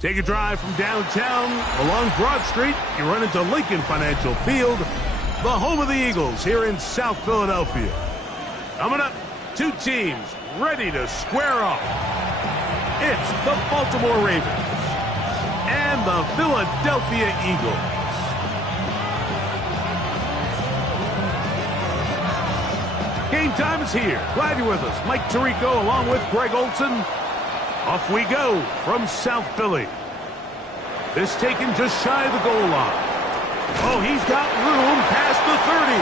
Take a drive from downtown along Broad Street. You run into Lincoln Financial Field, the home of the Eagles here in South Philadelphia. Coming up, two teams ready to square off. It's the Baltimore Ravens and the Philadelphia Eagles. Game time is here. Glad you're with us. Mike Tirico along with Greg Olson. Off we go from South Philly. This taken just shy of the goal line. Oh, he's got room past the 30.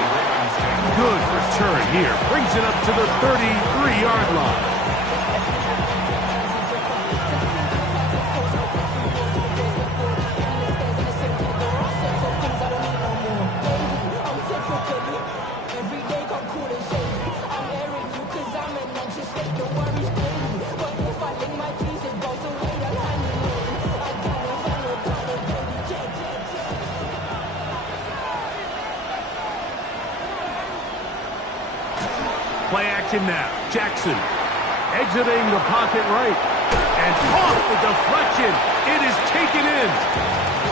Good return here. Brings it up to the 33-yard line. Play action now. Jackson exiting the pocket right. And off the deflection. It is taken in.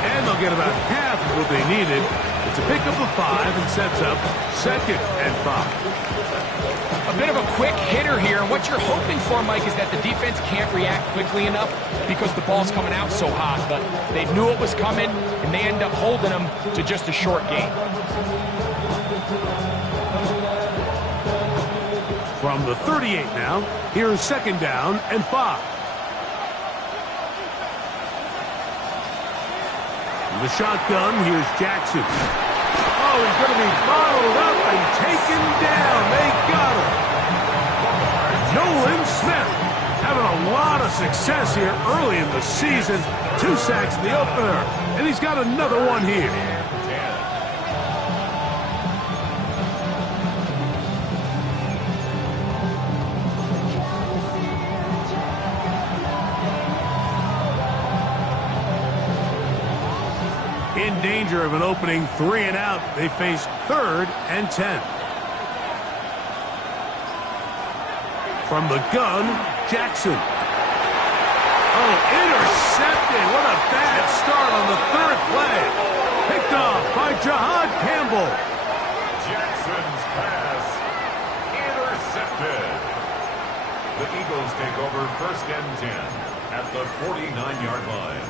And they'll get about half of what they needed. It's a pickup of 5 and sets up 2nd and 5. A bit of a quick hitter here. And what you're hoping for, Mike, is that the defense can't react quickly enough because the ball's coming out so hot. But they knew it was coming, and they end up holding them to just a short gain. From the 38 now, here's 2nd down and 5. The shotgun, here's Jackson. Oh, he's going to be bottled up and taken down. They got him. Nolan Smith having a lot of success here early in the season. 2 sacks in the opener, and he's got another one here. In danger of an opening 3 and out. They face 3rd and 10. From the gun, Jackson. Oh, intercepted. What a bad start on the 3rd play. Picked off by Jahad Campbell. Jackson's pass intercepted. The Eagles take over 1st and 10 at the 49-yard line.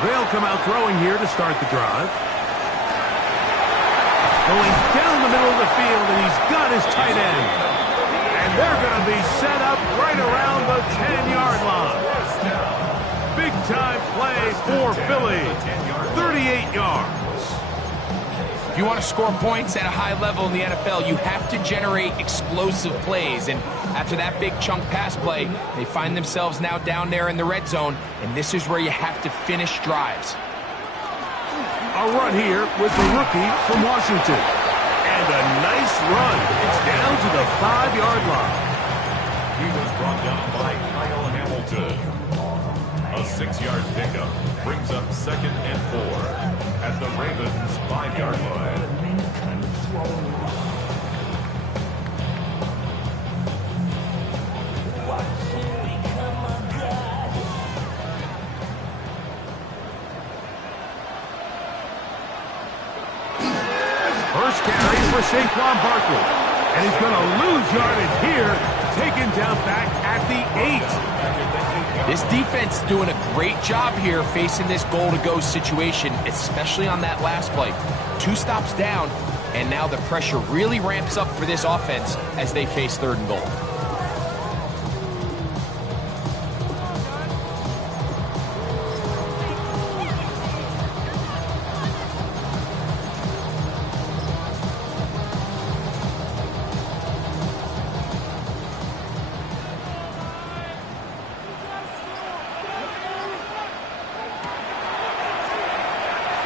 They'll come out throwing here to start the drive. Going down the middle of the field, and he's got his tight end. And they're going to be set up right around the 10-yard line. Big-time play for Philly. 38 yards. If you want to score points at a high level in the NFL, you have to generate explosive plays. And after that big chunk pass play, they find themselves now down there in the red zone, and this is where you have to finish drives. A run here with the rookie from Washington. And a nice run. It's down to the 5-yard line. He was brought down by Kyle Hamilton. A 6-yard pickup brings up 2nd and 4 at the Ravens' 5-yard line. First carry for Saquon Barkley. And he's going to lose yardage here. Taken down back at the 8. This defense doing a great job here facing this goal-to-go situation, especially on that last play. 2 stops down, and now the pressure really ramps up for this offense as they face 3rd and goal.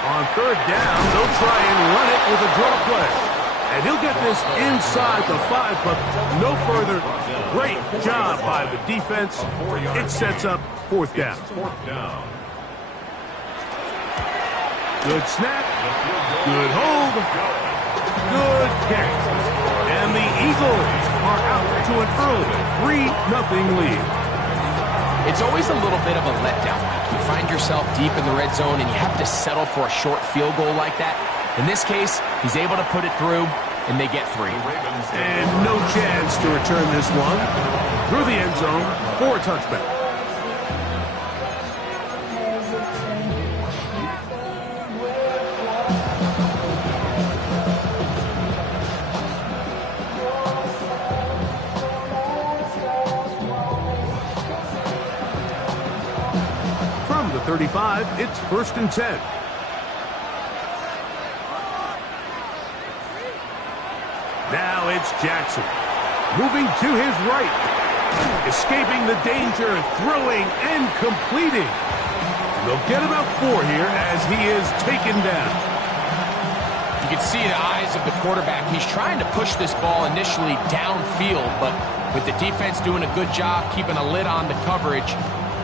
On 3rd down, they'll try and run it with a draw play. And he'll get this inside the 5, but no further. Great job by the defense. It sets up 4th down. Good snap. Good hold. Good catch. And the Eagles are out to an early 3-0 lead. It's always a little bit of a letdown. You find yourself deep in the red zone and you have to settle for a short field goal like that. In this case, he's able to put it through, and they get 3. And no chance to return this one through the end zone for a touchback. From the 35, it's 1st and 10. Now it's Jackson, moving to his right, escaping the danger, throwing and completing. And they'll get about 4 here as he is taken down. You can see the eyes of the quarterback. He's trying to push this ball initially downfield, but with the defense doing a good job keeping a lid on the coverage,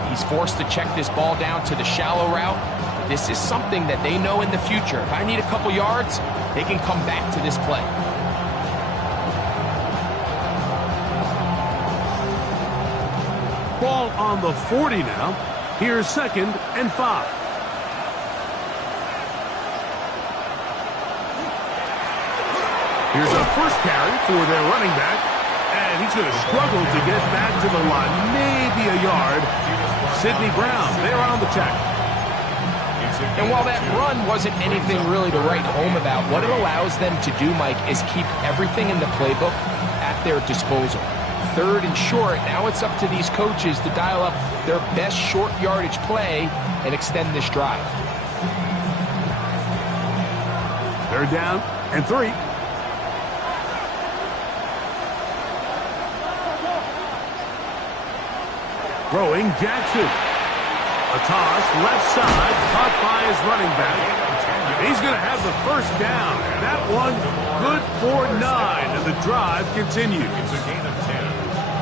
he's forced to check this ball down to the shallow route. But this is something that they know in the future. If I need a couple yards, they can come back to this play. Ball on the 40 now. Here's 2nd and 5. Here's a first carry for their running back. And he's going to struggle to get back to the line. Maybe a yard. Sidney Brown there on the tackle. And while that run wasn't anything really to write home about, what it allows them to do, Mike, is keep everything in the playbook at their disposal. 3rd and short, now it's up to these coaches to dial up their best short yardage play and extend this drive. 3rd down and 3. Throwing Jackson. A toss, left side, caught by his running back. He's going to have the 1st down. That one good for 9, and the drive continues. It's a gain of 10.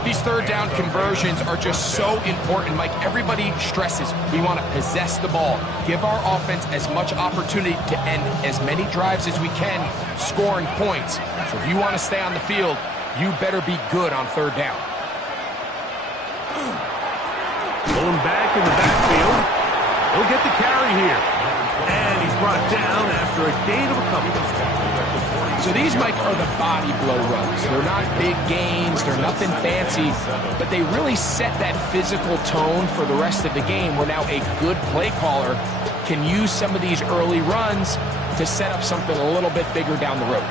These 3rd down conversions are just so important, Mike. Everybody stresses we want to possess the ball, give our offense as much opportunity to end as many drives as we can, scoring points. So if you want to stay on the field, you better be good on 3rd down. Going back in the backfield. He'll get the carry here. And he's brought down after a gain of a couple. So these, Mike, are the body blow runs. They're not big gains. They're nothing fancy. But they really set that physical tone for the rest of the game where now a good play caller can use some of these early runs to set up something a little bit bigger down the road.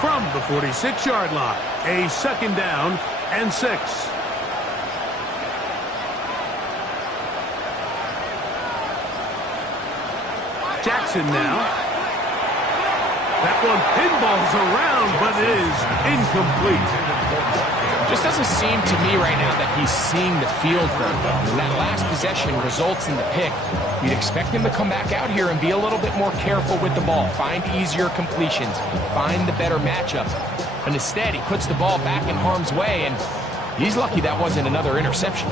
From the 46-yard line, a 2nd down and 6. Jackson now. That one pinballs around, but it is incomplete. Just doesn't seem to me right now that he's seeing the field very well. When that last possession results in the pick, you'd expect him to come back out here and be a little bit more careful with the ball, find easier completions, find the better matchup. And instead, he puts the ball back in harm's way, and he's lucky that wasn't another interception.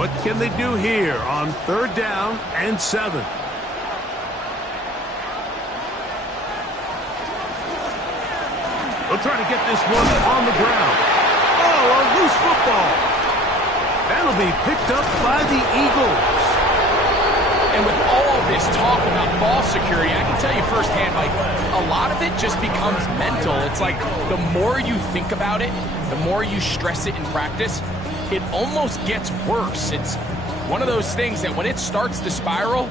What can they do here on 3rd down and 7? They'll try to get this one on the ground. Oh, a loose football. That'll be picked up by the Eagles. And with all this talk about ball security, I can tell you firsthand, like, a lot of it just becomes mental. It's like the more you think about it, the more you stress it in practice, it almost gets worse. It's one of those things that when it starts to spiral,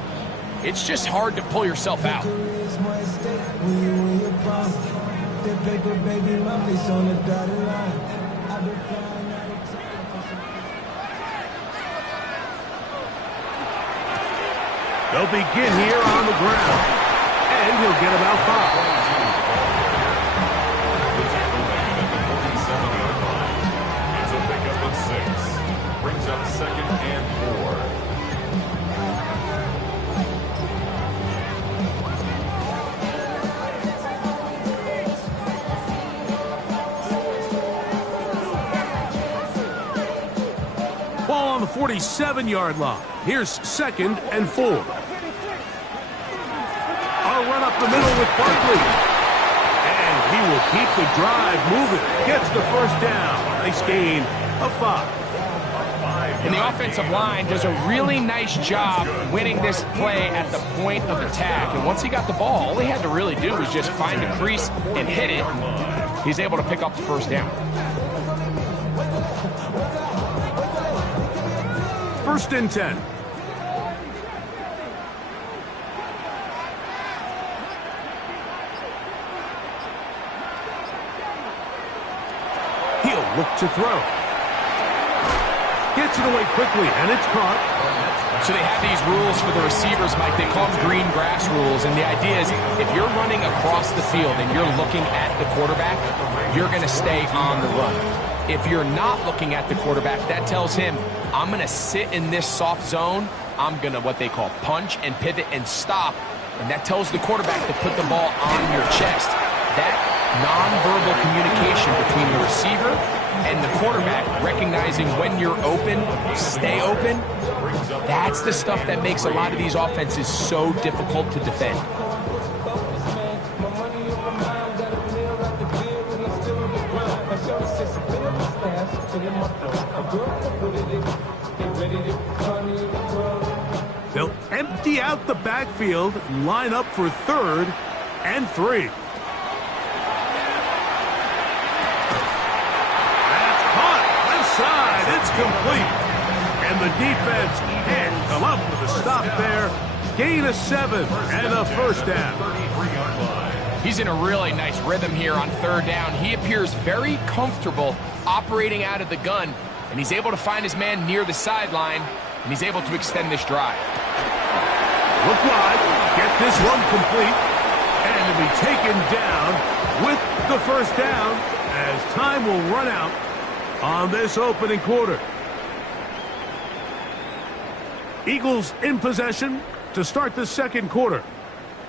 it's just hard to pull yourself out. Paper, baby, my face on the dotted line. They'll begin here on the ground, and he'll get about 5. It's a pickup of 6. Brings up 2nd and 4. Ball on the 47-yard line. Here's 2nd and 4. now run up the middle with Barkley. And he will keep the drive moving. Gets the first down. Nice gain of 5. And the offensive line does a really nice job winning this play at the point of attack. And once he got the ball, all he had to really do was just find a crease and hit it. He's able to pick up the first down. 1st and 10. He'll look to throw. Gets it away quickly, and it's caught. So they have these rules for the receivers, Mike. They call them green grass rules. And the idea is if you're running across the field and you're looking at the quarterback, you're going to stay on the run. If you're not looking at the quarterback, that tells him, I'm going to sit in this soft zone. I'm going to what they call punch and pivot and stop. And that tells the quarterback to put the ball on your chest. That nonverbal communication between the receiver and the quarterback, recognizing when you're open, stay open, that's the stuff that makes a lot of these offenses so difficult to defend. They'll empty out the backfield and line up for 3rd and 3. It's complete. And the defense can't come up with a stop there. Gain of 7 and a first down. He's in a really nice rhythm here on 3rd down. He appears very comfortable operating out of the gun, and he's able to find his man near the sideline, and he's able to extend this drive. Look wide, get this one complete, and to be taken down with the first down as time will run out on this opening quarter. Eagles in possession to start the 2nd quarter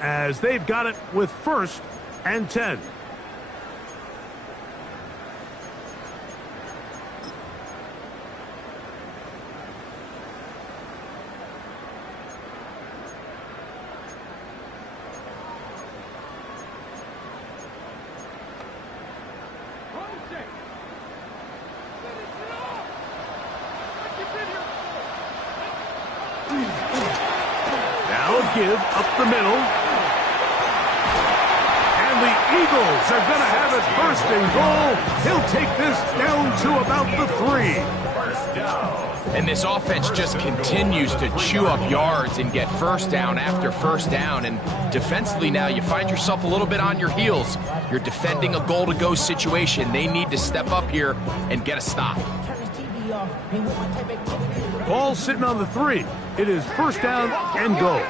as they've got it with 1st and 10. Give up the middle. And the Eagles are going to have it 1st and goal. He'll take this down to about the 3. And this offense just continues to chew up yards and get first down after first down. And defensively now, you find yourself a little bit on your heels. You're defending a goal-to-go situation. They need to step up here and get a stop. Ball sitting on the 3. It is 1st down and goal.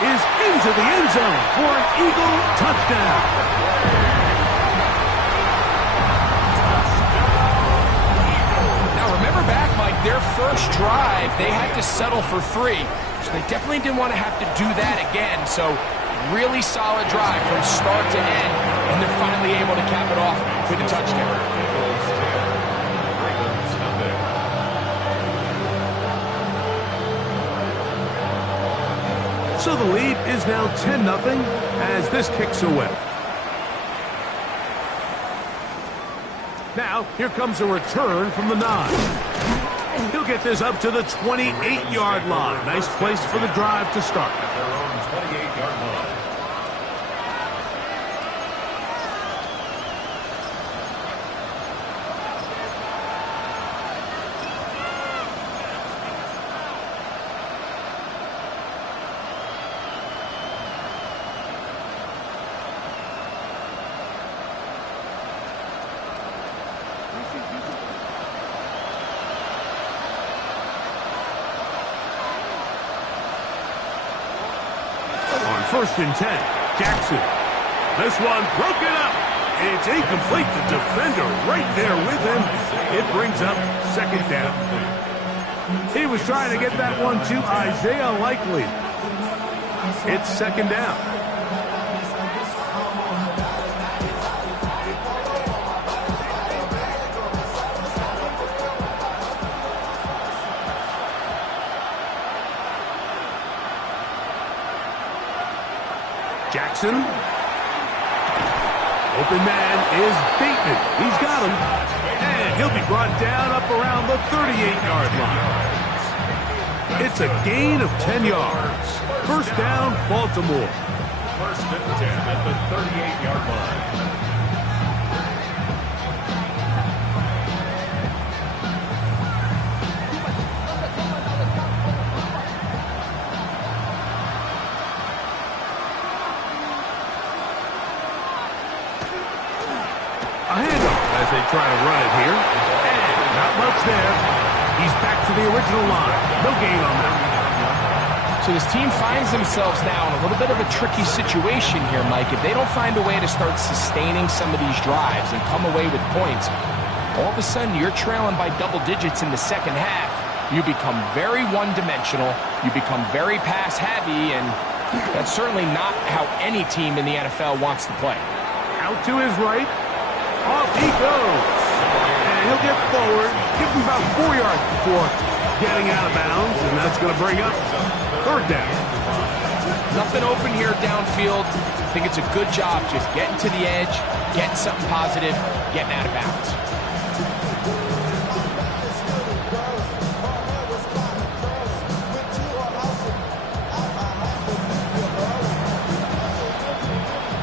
Is into the end zone for an Eagle touchdown. Now remember back, Mike, their first drive, they had to settle for 3. So they definitely didn't want to have to do that again. So really solid drive from start to end, and they're finally able to cap it off with a touchdown. So the lead is now 10-0 as this kicks away. Now, here comes a return from the 9. He'll get this up to the 28-yard line. Nice place for the drive to start. At their own 28-yard line. On 1st and 10, Jackson. This one broken up. It's incomplete. The defender right there with him. It brings up 2nd down. He was trying to get that one to Isaiah Likely. It's 2nd down. Jackson. Open man is Bateman. He's got him. And he'll be brought down up around the 38-yard line. It's a gain of 10 yards. First down, Baltimore. First and 10 at the 38-yard line. A handoff as they try to run it here. And not much there. He's back to the original line. No gain on that. So this team finds themselves now in a little bit of a tricky situation here, Mike. If they don't find a way to start sustaining some of these drives and come away with points, all of a sudden you're trailing by double digits in the second half. You become very one-dimensional. You become very pass-heavy, and that's certainly not how any team in the NFL wants to play. Out to his right. Off he goes. And he'll get forward. Give him about 4 yards before getting out of bounds, and that's going to bring up third down. Nothing open here downfield. I think it's a good job just getting to the edge, getting something positive, getting out of bounds.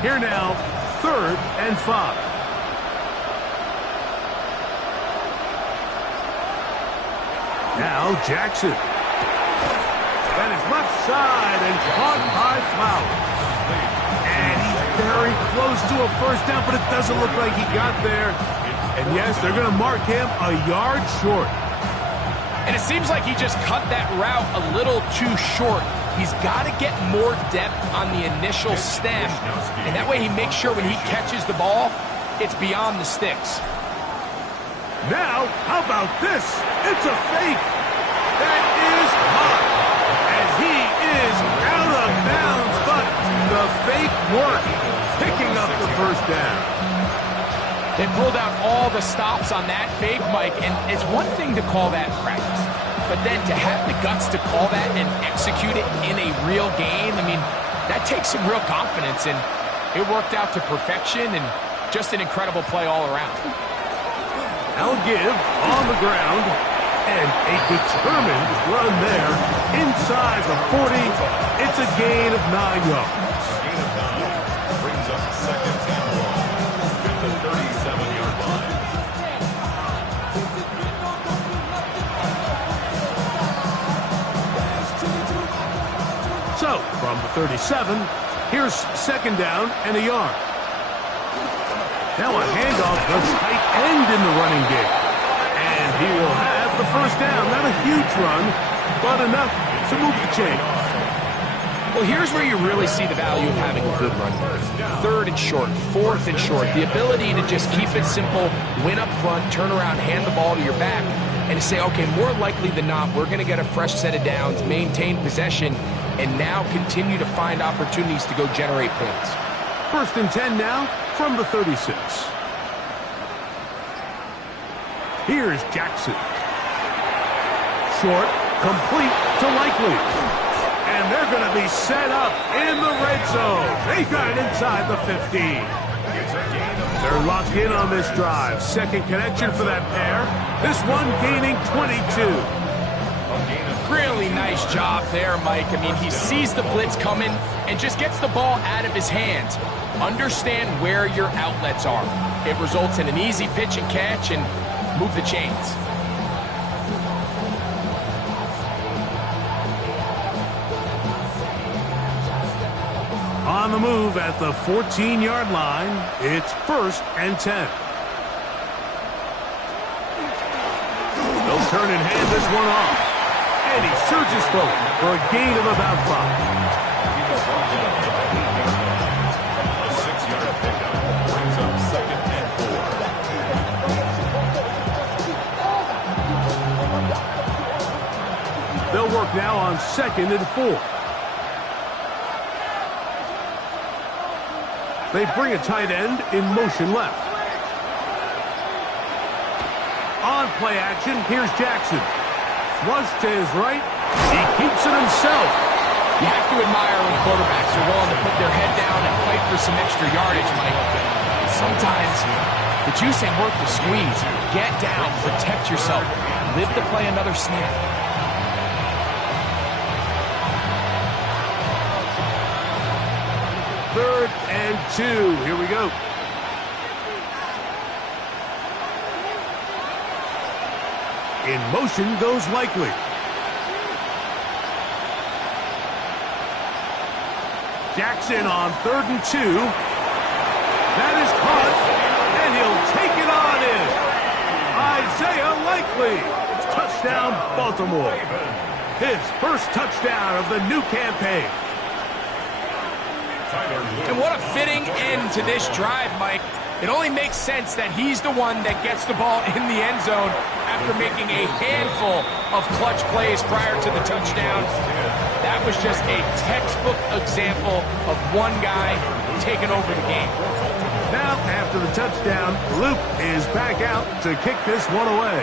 Here now, 3rd and 5. Now Jackson. That is left side and caught by Flowers. And he's very close to a first down, but it doesn't look like he got there. And yes, they're going to mark him a yard short. And it seems like he just cut that route a little too short. He's got to get more depth on the initial stem. And that way he makes sure when he catches the ball, it's beyond the sticks. Now, how about this? It's a fake. That is caught. And he is out of bounds, but the fake worked, picking up the first down. They pulled out all the stops on that fake, Mike, and it's one thing to call that practice. But then to have the guts to call that and execute it in a real game, I mean, that takes some real confidence, and it worked out to perfection and just an incredible play all around. Now give on the ground, and a determined run there inside the 40. It's a gain of 9 yards. Gain of 9 brings up second and 1 at the 37-yard line. So, from the 37, here's second down and a yard. Now a handoff to tight end in the running game. And he will have the first down. Not a huge run, but enough to move the chains. Well, here's where you really see the value of having a good run game. 3rd and short, 4th and short. The ability to just keep it simple, win up front, turn around, hand the ball to your back, and to say, okay, more likely than not, we're going to get a fresh set of downs, maintain possession, and now continue to find opportunities to go generate points. 1st and 10 now from the 36. Here's Jackson. Short, complete to Likely. And they're going to be set up in the red zone. They got it inside the 15. They're locked in on this drive. Second connection for that pair. This one gaining 22. Really nice job there, Mike. I mean, he sees the blitz coming and just gets the ball out of his hands. Understand where your outlets are. It results in an easy pitch and catch and move the chains. On the move at the 14-yard line, it's 1st and 10. They'll turn and hand this one off. And he surges forward for a gain of about 5. A 6-yard pickup brings up second and 4. They'll work now on 2nd and 4. They bring a tight end in motion left. On play action, here's Jackson. Flush to his right. He keeps it himself. You have to admire when quarterbacks are willing to put their head down and fight for some extra yardage, Mike. Sometimes the juice ain't worth the squeeze. Get down, protect yourself, live to play another snap. Third and 2. Here we go. In motion goes Likely. Jackson on 3rd and 2. That is caught, and he'll take it on in. Isaiah Likely. Touchdown, Baltimore. His first touchdown of the new campaign. And what a fitting end to this drive, Mike. It only makes sense that he's the one that gets the ball in the end zone after making a handful of clutch plays prior to the touchdown. That was just a textbook example of one guy taking over the game. Now, after the touchdown, Luke is back out to kick this one away.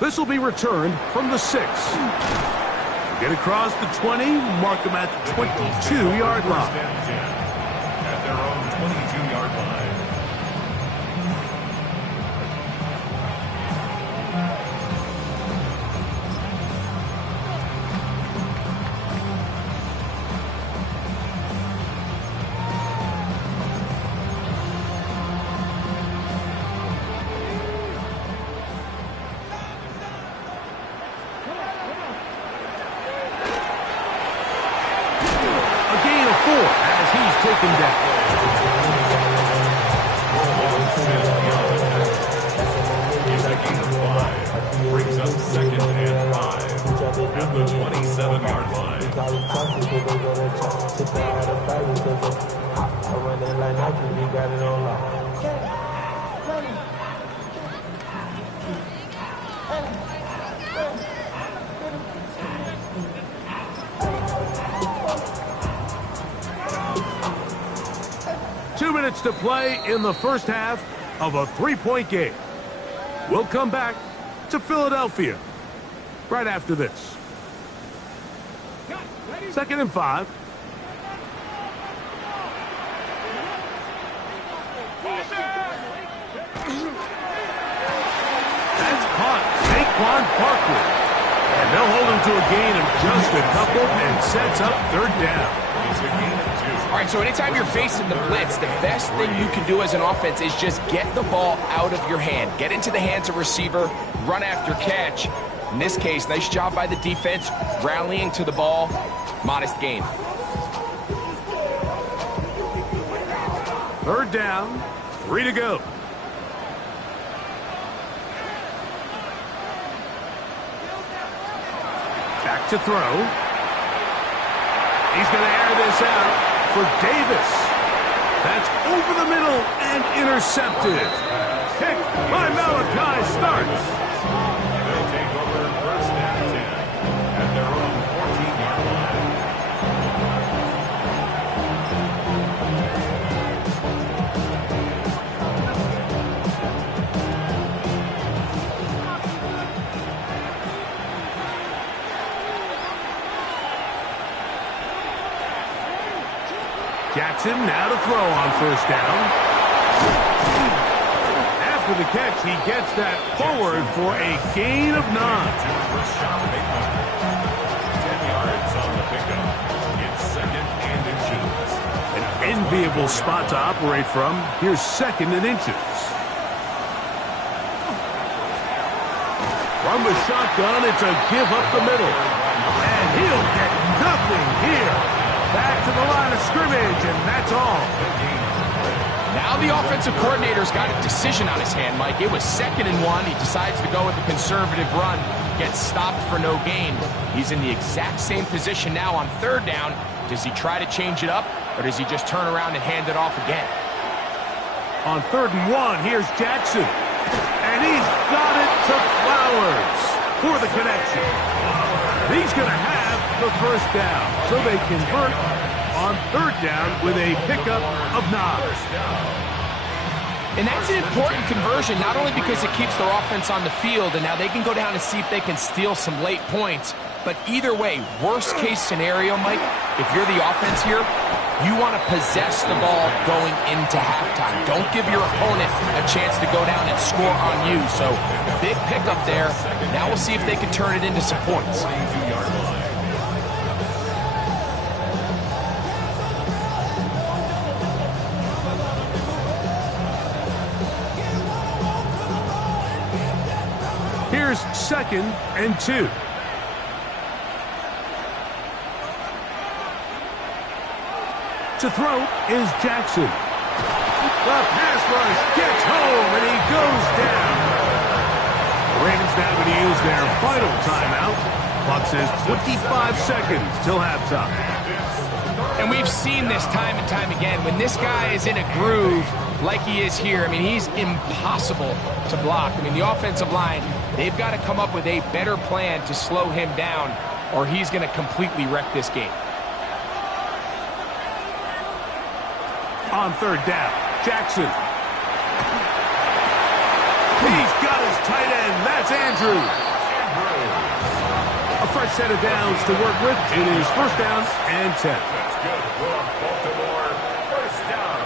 This will be returned from the 6. Get across the 20, mark them at the 22-yard line. At their own 22-yard line. Taken down. Is a gain of 5. Brings up 2nd and 5 at the 27-yard line. To play in the first half of a 3-point game. We'll come back to Philadelphia right after this. 2nd and 5. That's caught. Saquon Barkley. And they'll hold him to a gain of just a couple and sets up 3rd down. It's a gain of 2. All right, so anytime you're facing the blitz, the best thing you can do as an offense is just get the ball out of your hand. Get into the hands of receiver, run after catch. In this case, nice job by the defense, rallying to the ball. Modest gain. 3rd down, 3 to go. Back to throw. He's going to air this out for Davis. That's over the middle and intercepted. Kick by Malachi starts. They'll take over 1st and 10 at their own 14-yard line. Jackson now to throw on 1st down. After the catch, he gets that forward for a gain of 9. 10 yards on the pickup. It's 2nd and inches. An enviable spot to operate from. Here's 2nd and inches. From the shotgun, it's a give up the middle. And he'll get nothing here. Back to the line of scrimmage, and that's all. Now the offensive coordinator's got a decision on his hand, Mike. It was 2nd and 1. He decides to go with a conservative run, gets stopped for no gain. He's in the exact same position now on 3rd down. Does he try to change it up, or does he just turn around and hand it off again? On 3rd and 1, here's Jackson. And he's got it to Flowers for the connection. He's going to have the 1st down, so they convert on 3rd down with a pickup of 9. And that's an important conversion, not only because it keeps their offense on the field, and now they can go down and see if they can steal some late points, But either way, worst case scenario, Mike, if you're the offense here, you want to possess the ball going into halftime. Don't give your opponent a chance to go down and score on you. So big pickup there. Now we'll see if they can turn it into some points. Here's 2nd and 2. To throw is Jackson. The pass rush gets home, and he goes down. The Ravens now going to use their final timeout. Clock says 25 seconds till halftime. And we've seen this time and time again. When this guy is in a groove like he is here, I mean, he's impossible to block. I mean, the offensive line, they've got to come up with a better plan to slow him down, or he's going to completely wreck this game. On 3rd down, Jackson. He's got his tight end. That's Andrew. A fresh set of downs to work with. It is 1st down and 10. That's good for Baltimore. 1st down.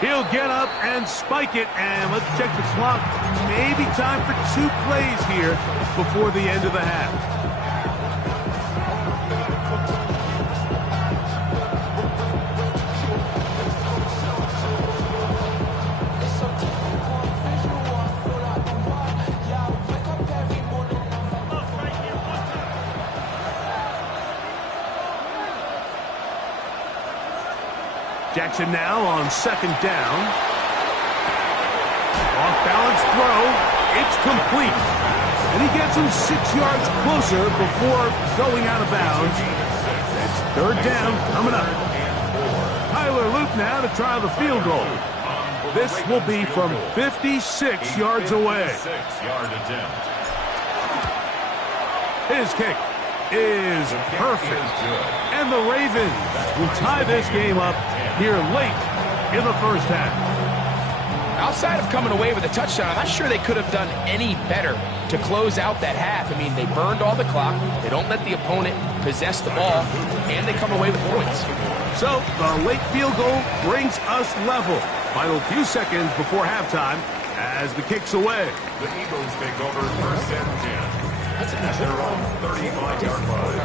He'll get up and spike it, and let's check the clock. Maybe time for 2 plays here before the end of the half. Jackson now on 2nd down. Off-balance throw. It's complete. And he gets him 6 yards closer before going out of bounds. It's 3rd down coming up. Tyler Luke now to try the field goal. This will be from 56 yards away. 6-yard attempt. His kick is perfect. And the Ravens will tie this game up here late in the 1st half. Outside of coming away with a touchdown, I'm not sure they could have done any better to close out that half. I mean, they burned all the clock. They don't let the opponent possess the ball, and they come away with points. So the late field goal brings us level. Final few seconds before halftime as the kick's away. The Eagles take over 1st and 10. At their own 35-yard line.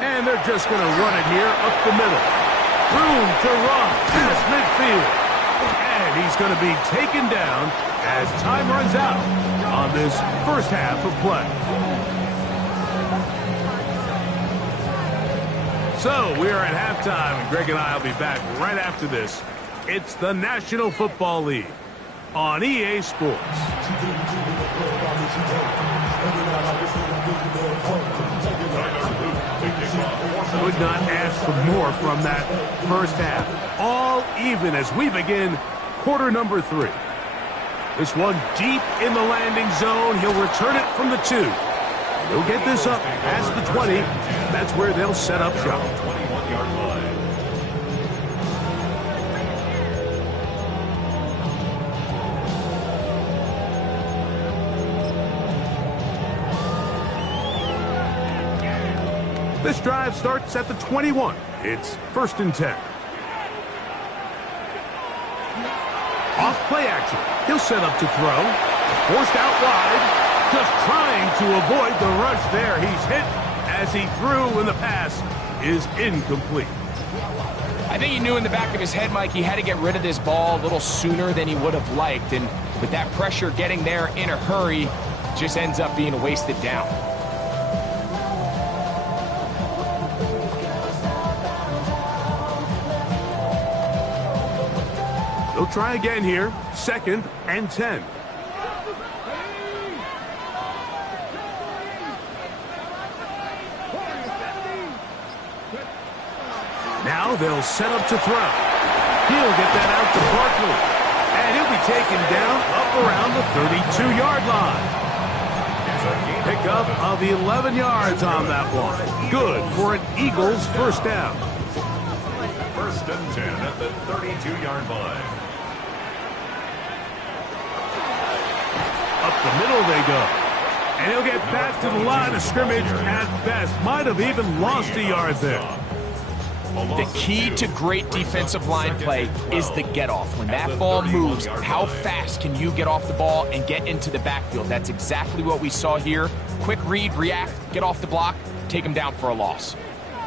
And they're just going to run it here up the middle. Room to run past midfield. And he's going to be taken down as time runs out on this 1st half of play. So we are at halftime, and Greg and I will be back right after this. It's the National Football League on EA Sports. Could not ask for more from that 1st half. All even as we begin quarter number 3. This one deep in the landing zone. He'll return it from the 2. He'll get this up past the 20. That's where they'll set up shop. 21-yard line. This drive starts at the 21. It's 1st and 10. Off play action. He'll set up to throw. Forced out wide. Just trying to avoid the rush there. He's hit as he threw, and the pass is incomplete. I think he knew in the back of his head, Mike, he had to get rid of this ball a little sooner than he would have liked. And with that pressure getting there in a hurry, just ends up being a wasted down. They'll try again here. 2nd and 10. Now they'll set up to throw. He'll get that out to Barkley. And he'll be taken down up around the 32-yard line. Pickup of 11 yards on that one. Good for an Eagles first down. First and 10 at the 32-yard line. Up the middle they go. And he'll get back to the line of scrimmage at best. Might have even lost a yard there. The key to great defensive line play is the get-off. When that ball moves, how fast can you get off the ball and get into the backfield? That's exactly what we saw here. Quick read, react, get off the block, take him down for a loss.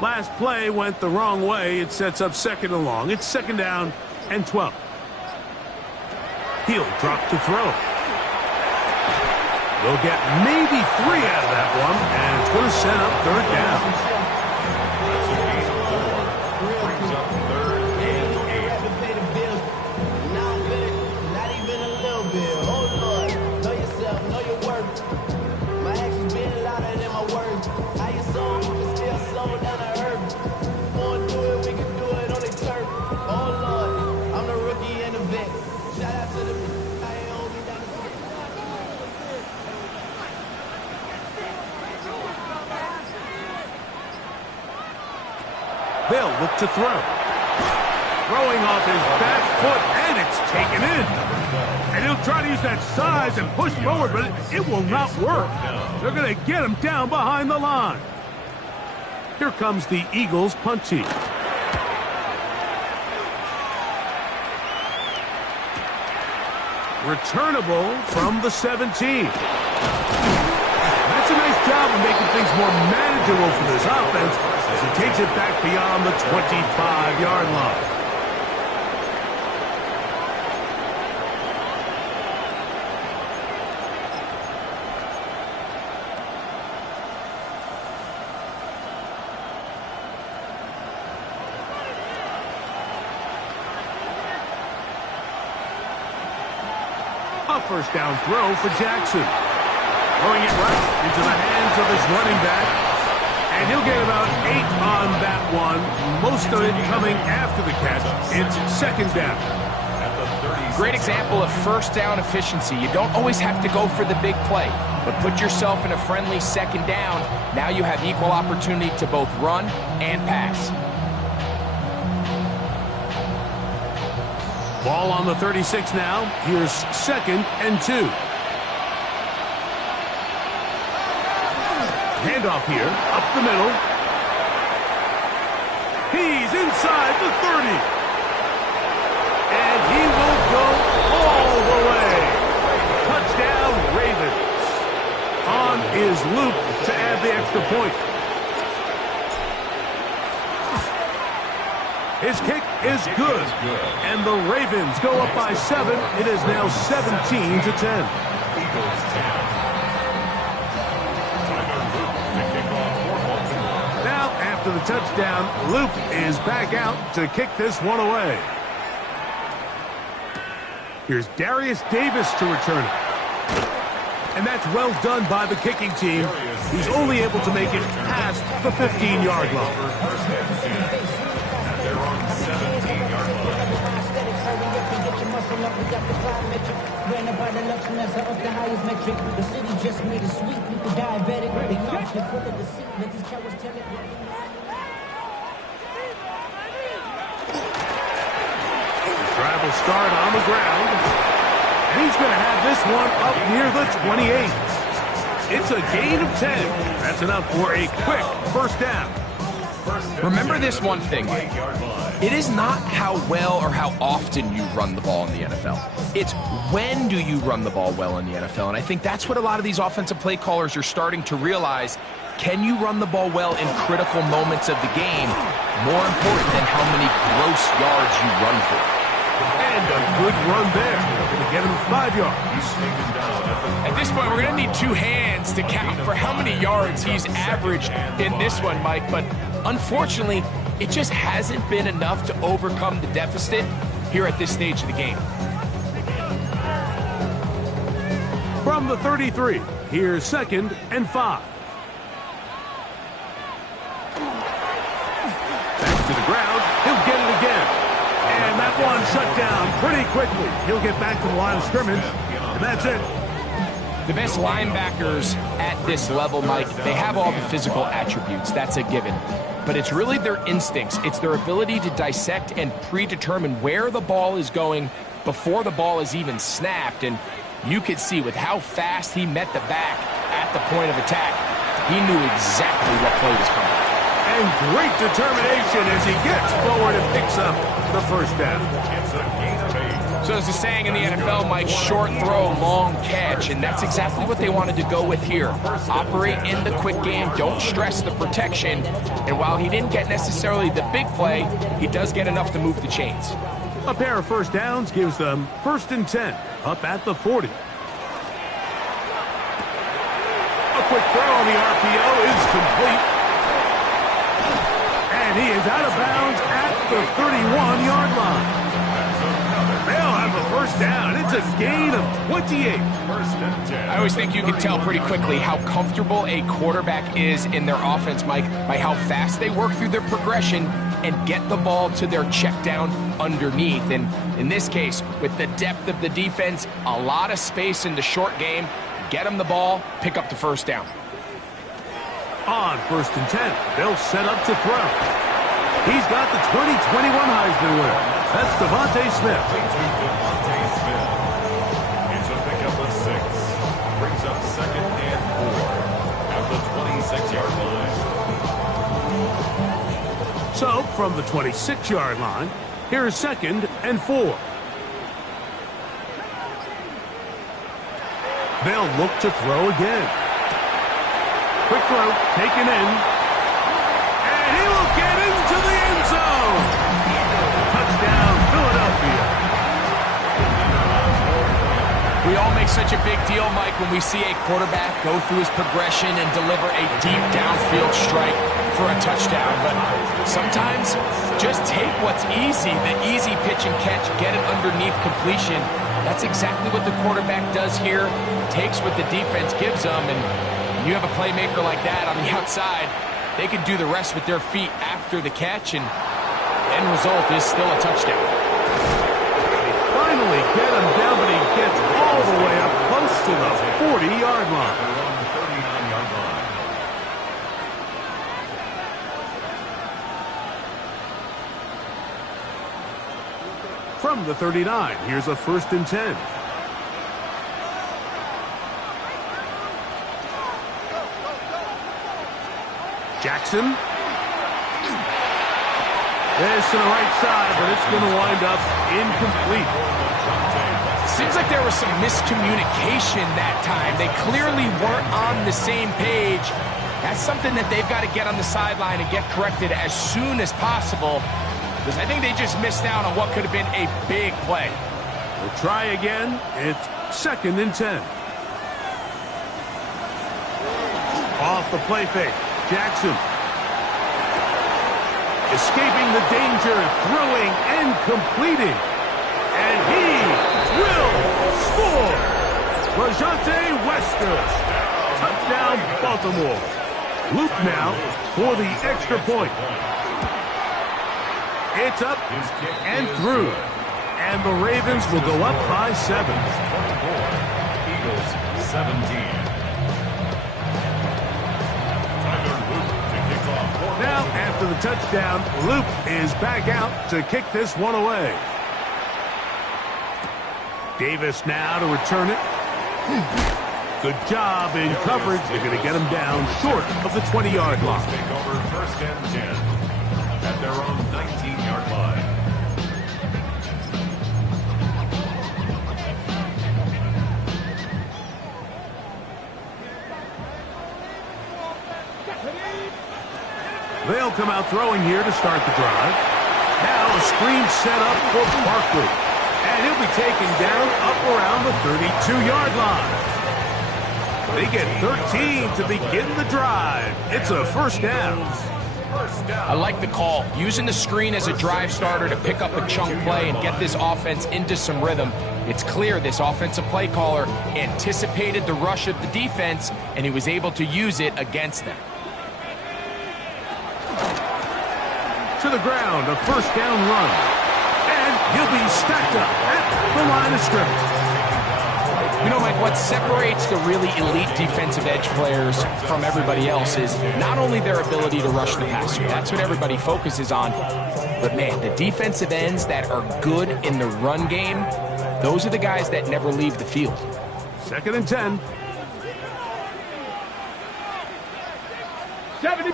Last play went the wrong way. It sets up second and long. It's second down and 12. He'll drop to throw. They'll get maybe 3 out of that one, and it's going to set up third down. Brings up third and 8. Know yourself, know your worth. My actions being louder than my words. How you sold, you can still slow down the earth. Wanna do it, we can do it on the turf. Oh Lord, I'm the rookie and the vet. Shout out to the I ain't hold me down the They'll look to throw. Throwing off his back foot, and it's taken in. And he'll try to use that size and push forward, but it will not work. They're going to get him down behind the line. Here comes the Eagles punt team. Returnable from the 17. That's a nice job of making things more manageable for this offense as he takes it back beyond the 25-yard line. A first down throw for Jackson. Throwing it right into the hands of his running back. And he'll get about 8 on that one. Most of it coming after the catch. It's second down. Great example of first down efficiency. You don't always have to go for the big play, but put yourself in a friendly second down. Now you have equal opportunity to both run and pass. Ball on the 36 now. Here's second and 2. Handoff here, up the middle. He's inside the 30. And he will go all the way. Touchdown, Ravens. On is Luke to add the extra point. His kick is good. And the Ravens go up by 7. It is now 17-10. Eagles 10. Now, after the touchdown, Luke is back out to kick this one away. Here's Darius Davis to return it. And that's well done by the kicking team. He's only able to make it past the 15-yard line. They're on 17-yard line. Drive will start on the ground. And he's going to have this one up near the 28. It's a gain of 10. That's enough for a quick first down. Remember this one thing. It is not how well or how often you run the ball in the NFL. It's when do you run the ball well in the NFL. And I think that's what a lot of these offensive play callers are starting to realize. Can you run the ball well in critical moments of the game? More important than how many gross yards you run for. And a good run there. Going to get him 5 yards. At this point, we're going to need 2 hands to count for how many yards he's averaged in this one, Mike. But unfortunately, it just hasn't been enough to overcome the deficit here at this stage of the game. From the 33, here's second and 5. Back to the ground. He'll get it again. And that one shut down pretty quickly. He'll get back to the line of scrimmage, and that's it. The best linebackers at this level, Mike, they have all the physical attributes. That's a given. But it's really their instincts. It's their ability to dissect and predetermine where the ball is going before the ball is even snapped. And you could see with how fast he met the back at the point of attack, he knew exactly what play was coming. And great determination as he gets forward and picks up the first down. It's a gain of 8. So there's a saying in the NFL, Mike, short throw, long catch, and that's exactly what they wanted to go with here. Operate in the quick game, don't stress the protection, and while he didn't get necessarily the big play, he does get enough to move the chains. A pair of first downs gives them 1st and 10, up at the 40. A quick throw on the RPO is complete. And he is out of bounds at the 31-yard line. They'll have a first down. It's a gain of 28. 1st and 10. I always think you can tell pretty quickly how comfortable a quarterback is in their offense, Mike, by how fast they work through their progression and get the ball to their check down underneath. And in this case, with the depth of the defense, a lot of space in the short game, get them the ball, pick up the first down. On 1st and 10, they'll set up to throw. He's got the 2021 Heisman winner. That's Devontae Smith. To Devontae Smith. It's a pickup of 6. Brings up 2nd and 4 at the 26-yard line. So, from the 26-yard line, here's 2nd and 4. They'll look to throw again. Quick throw, taken in. And he will get into the end zone. Touchdown, Philadelphia. We all make such a big deal, Mike, when we see a quarterback go through his progression and deliver a deep downfield strike for a touchdown. But sometimes just take what's easy, the easy pitch and catch, get it underneath completion. That's exactly what the quarterback does here. Takes what the defense gives them, and you have a playmaker like that on the outside, they can do the rest with their feet after the catch, and the end result is still a touchdown. They finally get him down, but he gets all the way up close to the 40-yard line. They're on the 39-yard line. From the 39, here's a 1st and 10. Jackson. This to the right side, but it's going to wind up incomplete. Seems like there was some miscommunication that time. They clearly weren't on the same page. That's something that they've got to get on the sideline and get corrected as soon as possible, because I think they just missed out on what could have been a big play. We'll try again. It's 2nd and 10. Off the play fake. Jackson. Escaping the danger, throwing and completing. And he will score. Rajante Wester. Touchdown, Baltimore. Luke now for the extra point. It's up and through. And the Ravens will go up by 7. 24. Eagles 17. Now, after the touchdown, Luke is back out to kick this one away. Davis now to return it. Good job in coverage. They're going to get him down short of the 20-yard line. Take over 1st and 10 at their own 19-yard line. They'll come out throwing here to start the drive. Now a screen set up for Barkley. And he'll be taken down up around the 32-yard line. They get 13 to begin the drive. It's a first down. I like the call. Using the screen as a drive starter to pick up a chunk play and get this offense into some rhythm. It's clear this offensive play caller anticipated the rush of the defense, and he was able to use it against them. To the ground, a first down run. And He'll be stacked up at the line of scrimmage. You know, Mike, what separates the really elite defensive edge players from everybody else is not only their ability to rush the passer. That's what everybody focuses on. But, man, the defensive ends that are good in the run game, those are the guys that never leave the field. 2nd and 10. 70.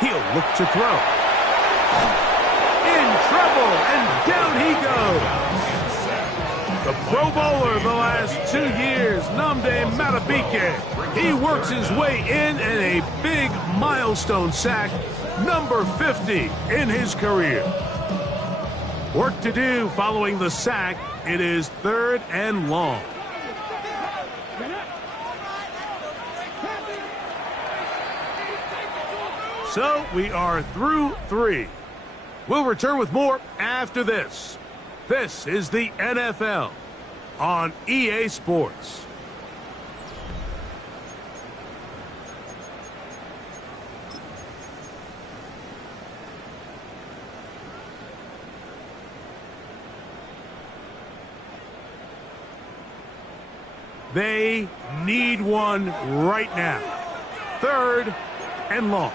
He'll look to throw. In trouble, and down he goes. The Pro Bowler the last 2 years, Nnamdi Madubuike. He works his way in a big milestone sack, number 50 in his career. Work to do following the sack. It is 3rd and long. So we are through 3. We'll return with more after this. This is the NFL on EA Sports. They need one right now. 3rd and long.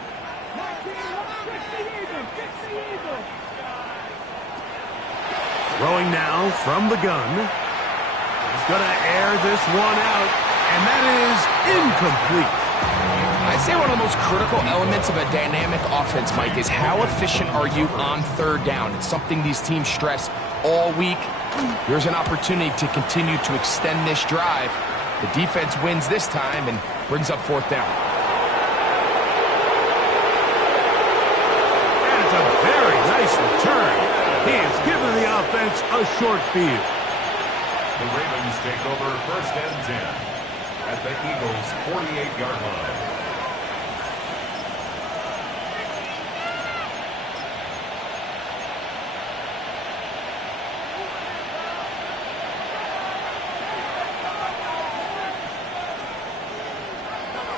Throwing now from the gun. He's going to air this one out, and that is incomplete. I'd say one of the most critical elements of a dynamic offense, Mike, is how efficient are you on 3rd down. It's something these teams stress all week. Here's an opportunity to continue to extend this drive. The defense wins this time and brings up 4th down. And it's a very nice return. He has given the offense a short field. The Ravens take over 1st and 10 at the Eagles' 48-yard line.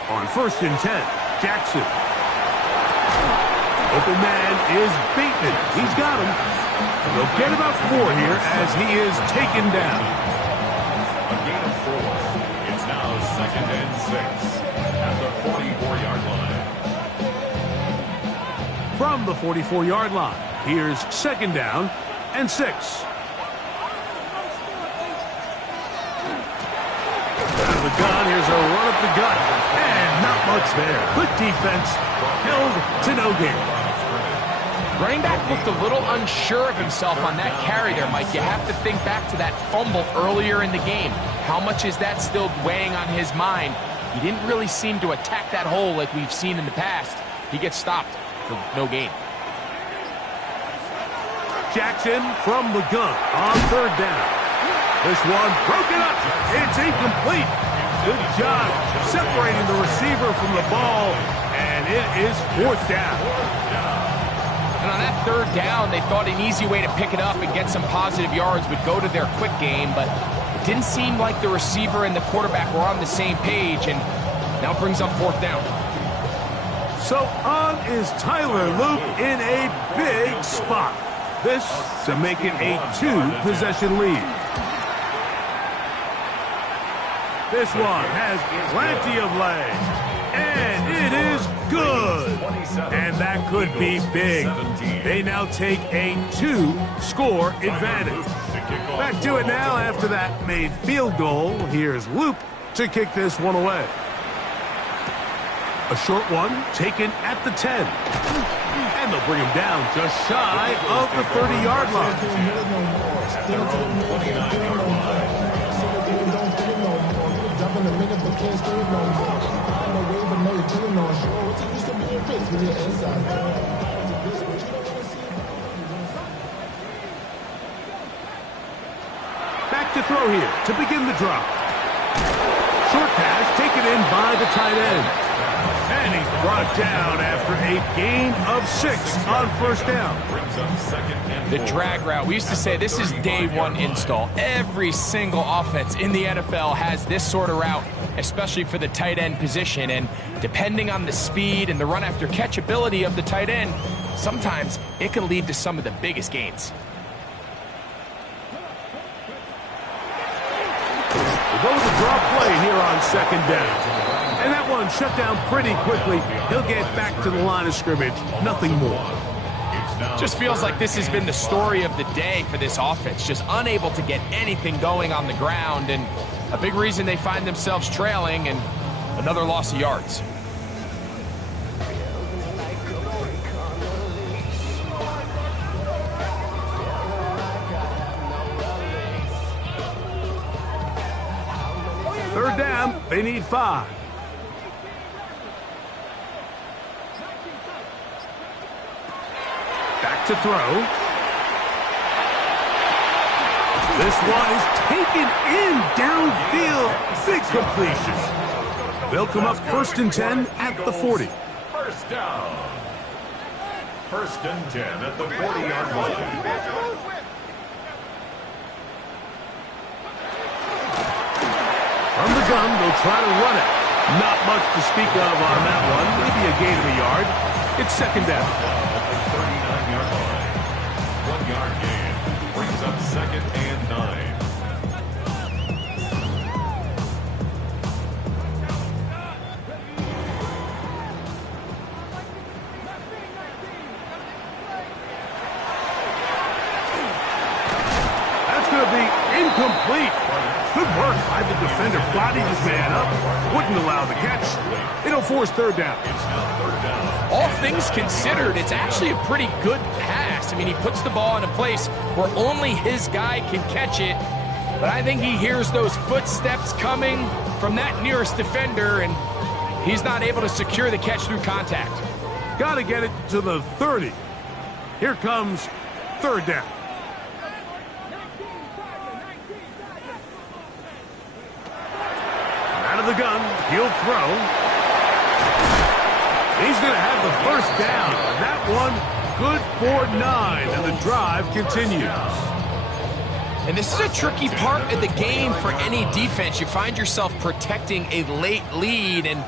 On 1st and 10, Jackson. Open man is Bateman. He's got him. They'll get about 4 here as he is taken down. A gain of 4. It's now 2nd and 6 at the 44-yard line. From the 44-yard line, here's 2nd down and 6. Out of the gun, here's a run up the gut. And not much there. Good defense. Held to no gain. Running back looked a little unsure of himself on that carry there, Mike. You have to think back to that fumble earlier in the game. How much is that still weighing on his mind? He didn't really seem to attack that hole like we've seen in the past. He gets stopped for no gain. Jackson from the gun on 3rd down. This one broken up. It's incomplete. Good job separating the receiver from the ball, and it is 4th down. And on that 3rd down, they thought an easy way to pick it up and get some positive yards would go to their quick game, but it didn't seem like the receiver and the quarterback were on the same page, and now brings up 4th down. So on is Tyler Luke in a big spot. This to make it a 2-possession lead. This one has plenty of legs, and it is good. And that could be big. They now take a 2-score advantage. Back to it now after that made field goal. Here's Loop to kick this one away. A short one taken at the 10. And they'll bring him down just shy of the 30-yard line. Back to throw here to begin the drop. Short pass taken in by the tight end. And he's brought down after a gain of 6 on first down. Brings up second and The 4. drag route, we used to say this is day one install. Every single offense in the NFL has this sort of route, especially for the tight end position. And depending on the speed and the run after catch ability of the tight end, sometimes it can lead to some of the biggest gains. We'll go with the draw play here on second down. And that one shut down pretty quickly. He'll get back to the line of scrimmage. Nothing more. Just feels like this has been the story of the day for this offense. Just unable to get anything going on the ground. And a big reason they find themselves trailing and another loss of yards. Third down, they need 5. Back to throw. This one is taken in downfield. Big completion. They'll come up 1st and 10 at the 40. First down. 1st and 10 at the 40-yard line. From the gun, they'll try to run it. Not much to speak of on that one. Maybe a gain of a yard. It's second down. At the 39-yard line. 1-yard gain. Brings up second and 9. That's going to be incomplete. Good work by the defender. Bodied his man up. Wouldn't allow the catch. It'll force third down. All things considered, it's actually a pretty good pass. I mean, he puts the ball in a place where only his guy can catch it. But I think he hears those footsteps coming from that nearest defender, and he's not able to secure the catch through contact. Got to get it to the 30. Here comes third down. Out of the gun, he'll throw. He's going to have the first down. That one good for 9, and the drive continues. And this is a tricky part of the game for any defense. You find yourself protecting a late lead, and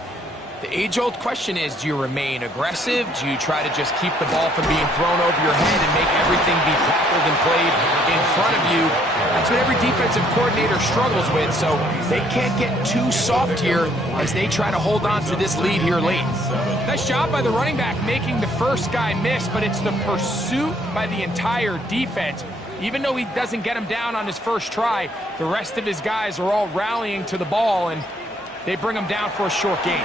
the age-old question is, do you remain aggressive? Do you try to just keep the ball from being thrown over your head and make everything be tackled and played in front of you? That's what every defensive coordinator struggles with, so they can't get too soft here as they try to hold on to this lead here late. Nice job by the running back making the first guy miss, but it's the pursuit by the entire defense. Even though he doesn't get him down on his first try, the rest of his guys are all rallying to the ball, and they bring him down for a short gain.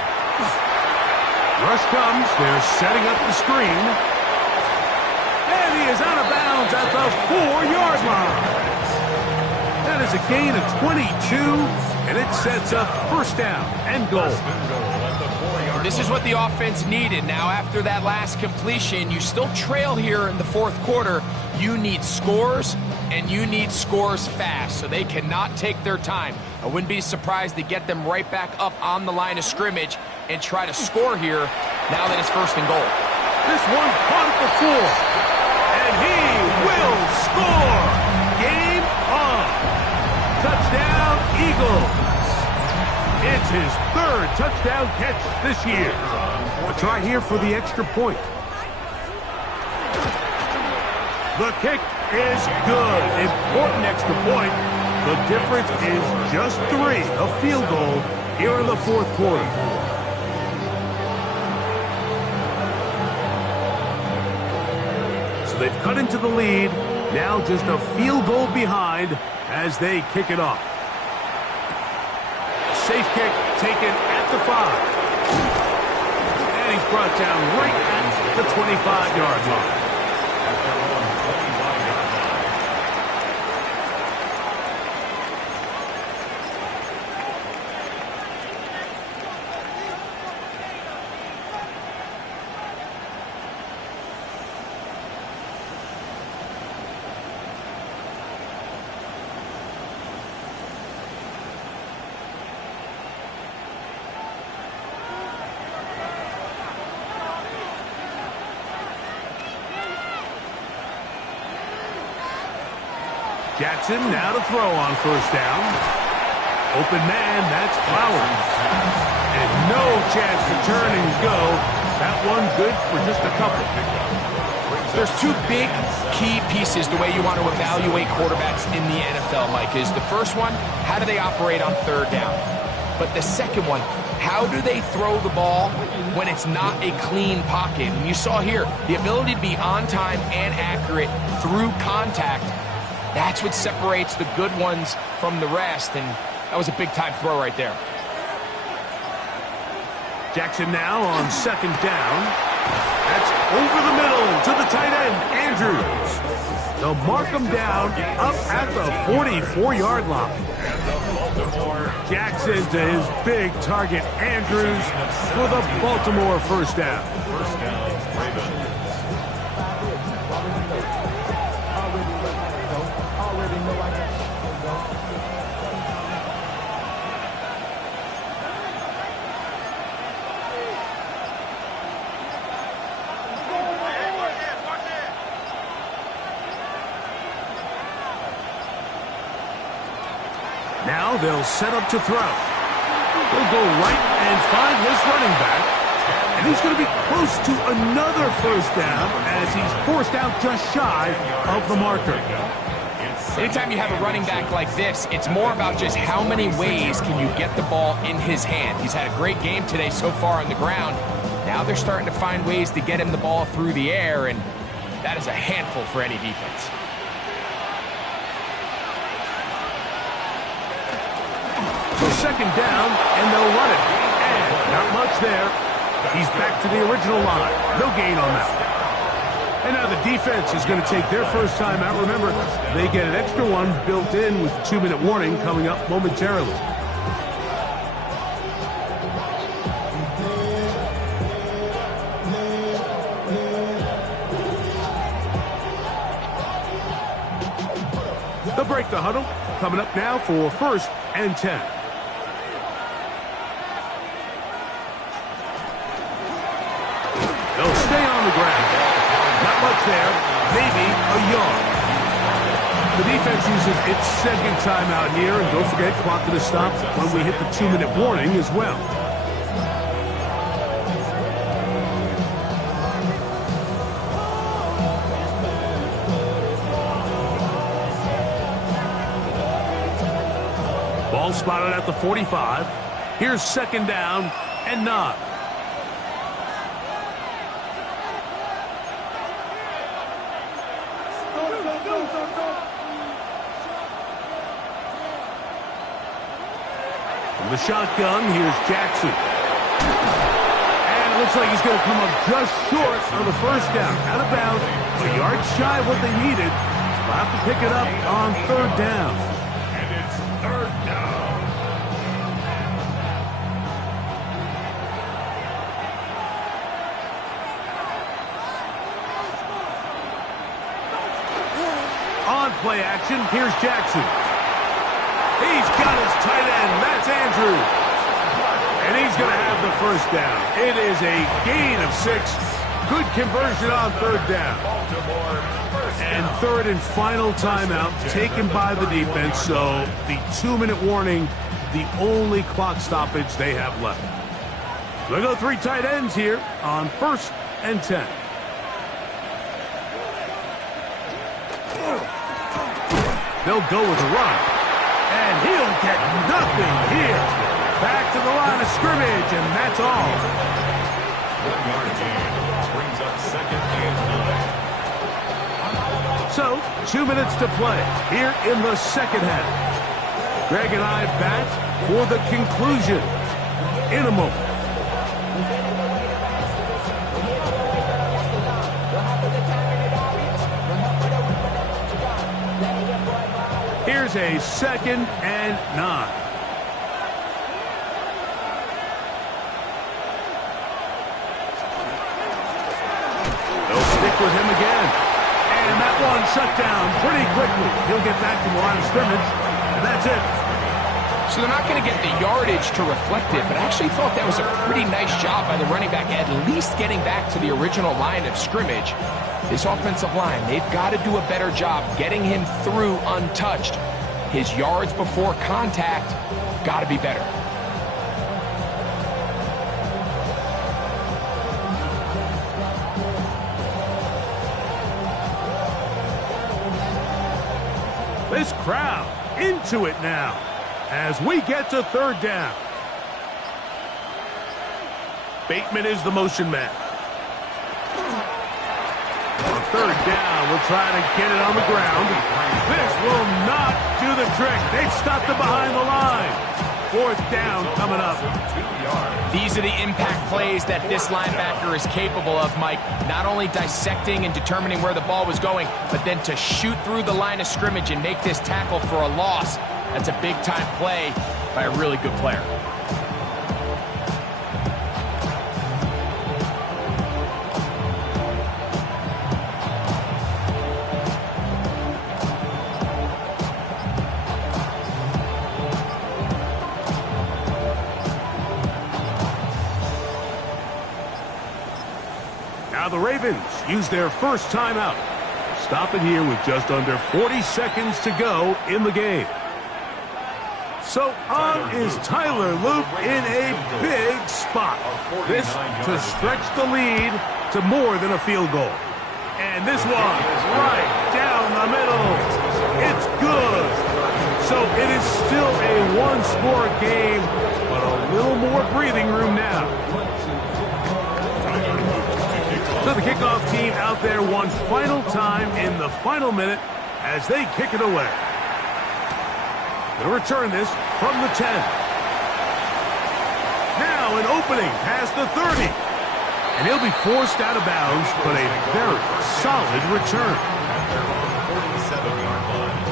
Rush comes. They're setting up the screen. And he is out of bounds at the 4-yard line. That is a gain of 22, and it sets up first down and goal. This is what the offense needed. Now, after that last completion, you still trail here in the fourth quarter. You need scores, and you need scores fast, so they cannot take their time. I wouldn't be surprised to get them right back up on the line of scrimmage and try to score here now that it's first and goal. This one caught at the floor, and he will score. Game on. Touchdown, Eagles. It's his 3rd touchdown catch this year. A try here for the extra point. The kick is good. Important extra point. The difference is just 3, a field goal here in the fourth quarter. So they've cut into the lead. Now just a field goal behind as they kick it off. Safe kick taken at the 5. And he's brought down right at the 25-yard line. Jackson now to throw on first down. Open man, that's Flowers. And no chance to turn and go. That one good for just a couple. There's two big key pieces the way you want to evaluate quarterbacks in the NFL, Mike, is the first one, how do they operate on third down? But the second one, how do they throw the ball when it's not a clean pocket? And you saw here, the ability to be on time and accurate through contact, that's what separates the good ones from the rest, and that was a big-time throw right there. Jackson now on second down. That's over the middle to the tight end, Andrews. They'll mark him down up at the 44-yard line. Jackson to his big target, Andrews, for the Baltimore first down. First down, Ravens. Now they'll set up to throw. He'll go right and find his running back. And he's going to be close to another first down as he's forced out just shy of the marker. Anytime you have a running back like this, it's more about just how many ways can you get the ball in his hand. He's had a great game today so far on the ground. Now they're starting to find ways to get him the ball through the air, and that is a handful for any defense. So second down, and they'll run it. And not much there. He's back to the original line. No gain on that. And now the defense is going to take their first time out. Remember, they get an extra one built in with 2-minute warning coming up momentarily. They'll break the huddle. Coming up now for first and 10. They'll stay on the ground. Not much there. Maybe a yard. The defense uses its second timeout here. And don't forget, clock to stop when we hit the 2-minute warning as well. Ball spotted at the 45. Here's second down and 9. From the shotgun, here's Jackson. And it looks like he's going to come up just short on the first down. Out of bounds, a yard shy of what they needed. They'll have to pick it up on third down. And it's third down. On play action, here's Jackson. He's got his tight end, that's Andrews. And he's going to have the first down. It is a gain of 6. Good conversion on third down. And third and final timeout taken by the defense. So the 2-minute warning, the only clock stoppage they have left. They'll go 3 tight ends here on first and 10. They'll go with a run. And he'll get nothing here. Back to the line of scrimmage, and that's all. 1-yard gain brings up second and 9. So, 2 minutes to play here in the second half. Greg and I back for the conclusion in a moment. Here's a second and 9. They'll stick with him again. And that one shut down pretty quickly. He'll get back to the line of scrimmage, and that's it. So they're not going to get the yardage to reflect it, but I actually thought that was a pretty nice job by the running back, at least getting back to the original line of scrimmage. This offensive line, they've got to do a better job getting him through untouched. His yards before contact got to be better. This crowd into it now as we get to third down. Bateman is the motion man. On third down, we'll try to get it on the ground. This will not do the trick. They've stopped it behind the line. Fourth down coming up. These are the impact plays that this linebacker is capable of, Mike. Not only dissecting and determining where the ball was going, but then to shoot through the line of scrimmage and make this tackle for a loss. That's a big-time play by a really good player. Now the Ravens use their first timeout. Stop it here with just under 40 seconds to go in the game. So on is Tyler Loop in a big spot. This to stretch the lead to more than a field goal. And this one right down the middle. It's good. So it is still a one-score game, but a little more breathing room now. So the kickoff team out there one final time in the final minute as they kick it away. They'll return this from the 10. Now an opening past the 30. And he'll be forced out of bounds, but a very solid return. At their 47-yard line.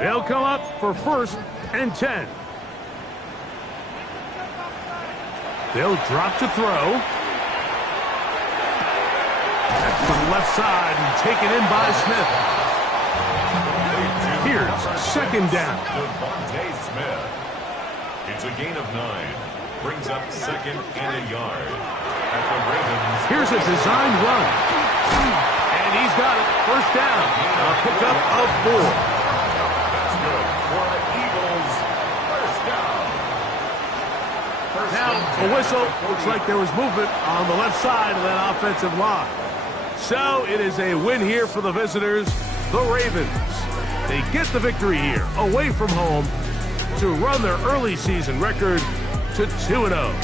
They'll come up for 1st and 10. They'll drop to throw. That's to the left side and taken in by Smith. Here's 2nd down. Smith. It's a gain of 9. Brings up 2nd and a yard. At the Ravens. Here's a designed run. And he's got it. 1st down. A pickup of 4. For the Eagles, 1st down. Now, a whistle. Looks like there was movement on the left side of that offensive line. So it is a win here for the visitors, the Ravens. They get the victory here, away from home, to run their early season record to 2-0.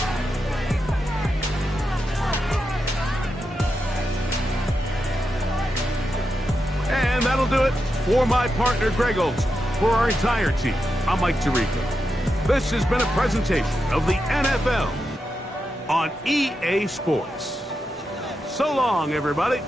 And that'll do it for my partner, Greg Olson. For our entire team, I'm Mike Tirico. This has been a presentation of the NFL on EA Sports. So long, everybody.